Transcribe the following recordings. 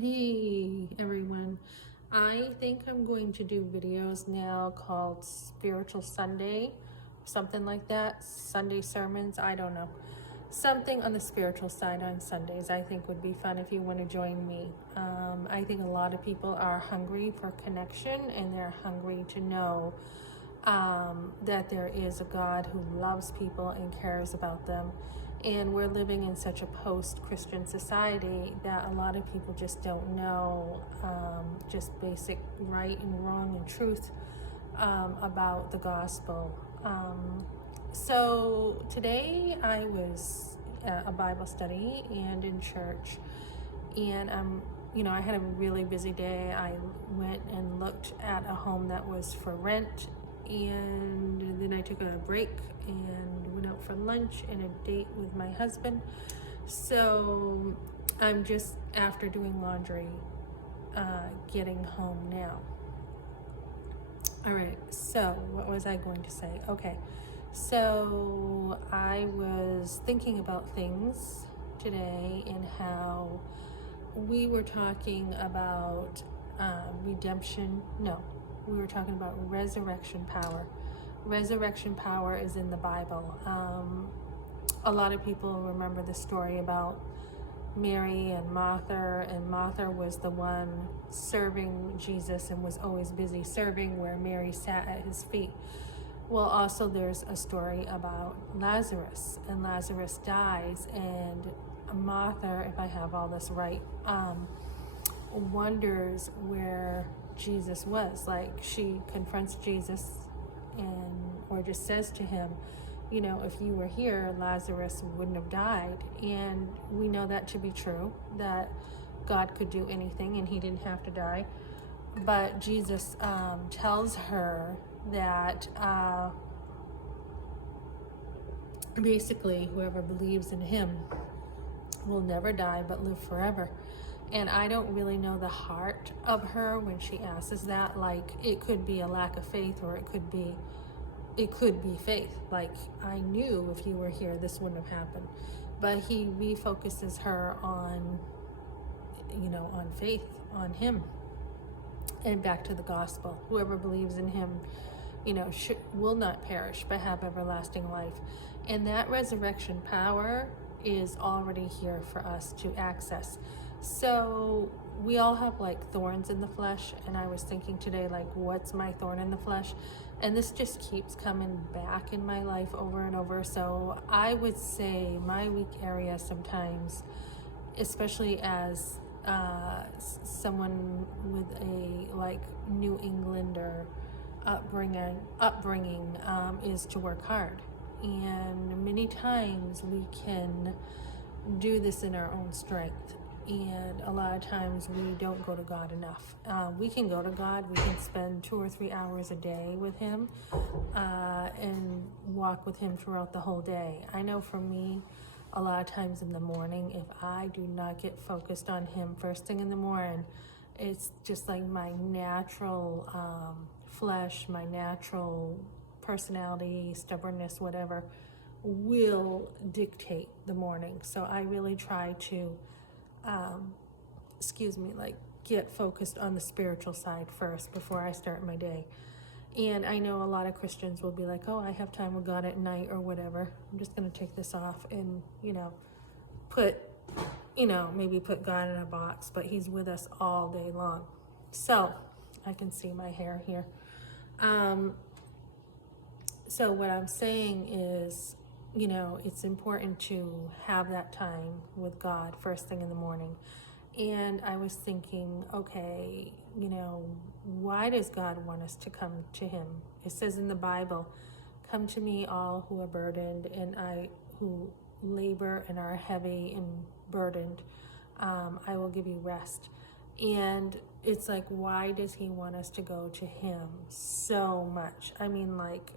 Hey everyone, I think I'm going to do videos now called Spiritual Sunday, something like that, Sunday sermons, I don't know. Something on the spiritual side on Sundays I think would be fun if you want to join me. I think a lot of people are hungry for connection and they're hungry to know that there is a God who loves people and cares about them. And we're living in such a post-Christian society that a lot of people just don't know just basic right and wrong and truth about the gospel. So today I was at a Bible study and in church, and I had a really busy day. I went and looked at a home that was for rent, and then I took a break and went out for lunch and a date with my husband. So I'm just after doing laundry, getting home now. All right, so what was I going to say? Okay, so I was thinking about things today and how we were talking about redemption. No, we were talking about resurrection power. Resurrection power is in the Bible. A lot of people remember the story about Mary and Martha was the one serving Jesus and was always busy serving, where Mary sat at his feet. Well, also there's a story about Lazarus, and Lazarus dies, and Martha, if I have all this right, wonders where Jesus was. Like, she confronts Jesus or just says to him, if you were here, Lazarus wouldn't have died. And we know that to be true, that God could do anything and he didn't have to die. But Jesus tells her that basically whoever believes in him will never die but live forever. And I don't really know the heart of her when she asks that. Like, it could be a lack of faith, or it could be faith. Like, I knew if you were here, this wouldn't have happened. But he refocuses her on, on faith, on him, and back to the gospel. Whoever believes in him, will not perish, but have everlasting life. And that resurrection power is already here for us to access. So we all have like thorns in the flesh, and I was thinking today, like, what's my thorn in the flesh? And this just keeps coming back in my life over and over. So I would say my weak area sometimes, especially as someone with a like New Englander upbringing, is to work hard. And many times we can do this in our own strength, and a lot of times we don't go to God enough. We can go to God, we can spend 2 or 3 hours a day with him, and walk with him throughout the whole day. I know for me, a lot of times in the morning, if I do not get focused on him first thing in the morning, it's just like my natural flesh, my natural personality, stubbornness, whatever, will dictate the morning. So I really try to like get focused on the spiritual side first before I start my day. And I know a lot of Christians will be like, oh, I have time with God at night or whatever. I'm just going to take this off and, maybe put God in a box, but he's with us all day long. So I can see my hair here. So what I'm saying is, it's important to have that time with God first thing in the morning. And I was thinking, okay, why does God want us to come to him? It says in the Bible, come to me all who are burdened and who labor and are heavy and burdened. I will give you rest. And it's like, why does he want us to go to him so much? I mean, like,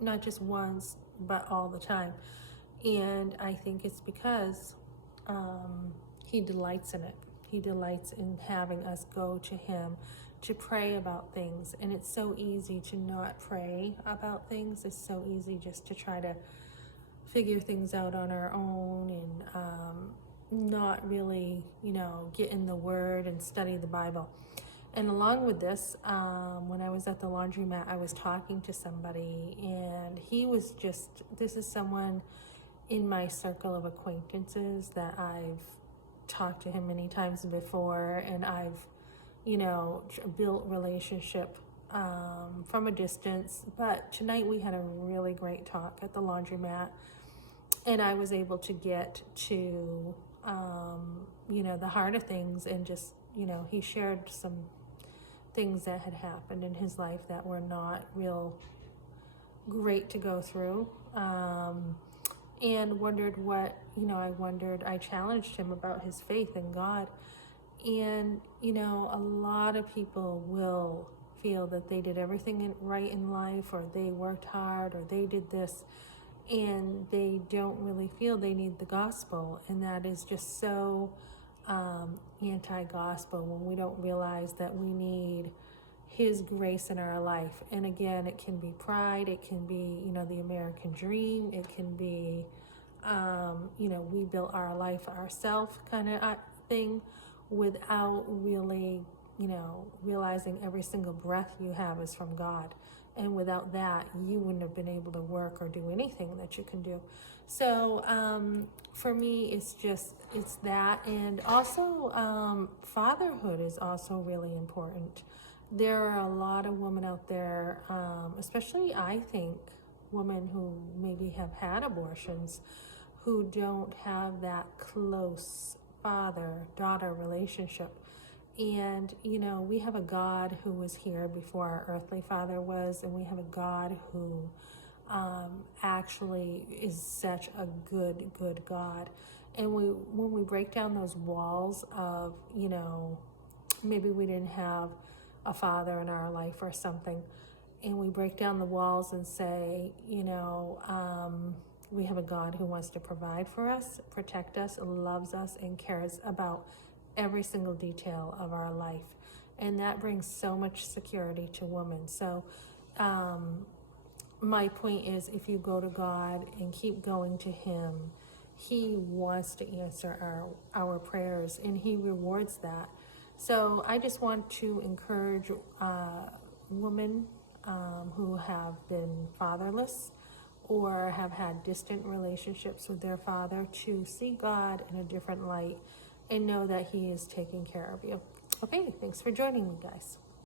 not just once, but all the time. And I think it's because he delights in it. He delights in having us go to him to pray about things. And it's so easy to not pray about things. It's so easy just to try to figure things out on our own. And not really, get in the Word and study the Bible. And along with this, when I was at the laundromat, I was talking to somebody, and this is someone in my circle of acquaintances that I've talked to him many times before, and I've, built relationship from a distance. But tonight we had a really great talk at the laundromat, and I was able to get to, the heart of things, and just, he shared some things that had happened in his life that were not real great to go through. And wondered I challenged him about his faith in God. And, a lot of people will feel that they did everything right in life, or they worked hard, or they did this, and they don't really feel they need the gospel. And that is just so anti-gospel, when we don't realize that we need his grace in our life. And again, it can be pride, it can be, the American dream, it can be, we built our life ourselves kind of thing, without really, realizing every single breath you have is from God. And without that, you wouldn't have been able to work or do anything that you can do. So for me, it's that. And also fatherhood is also really important. There are a lot of women out there, especially I think women who maybe have had abortions, who don't have that close father-daughter relationship. And, we have a God who was here before our earthly father was, and we have a God who actually is such a good God. And when we break down those walls of, maybe we didn't have a father in our life or something, and we break down the walls and say, we have a God who wants to provide for us, protect us, loves us, and cares about every single detail of our life. And that brings so much security to women. So my point is, if you go to God and keep going to him, he wants to answer our prayers, and he rewards that. So I just want to encourage women who have been fatherless or have had distant relationships with their father to see God in a different light and know that he is taking care of you. Okay, thanks for joining me, guys.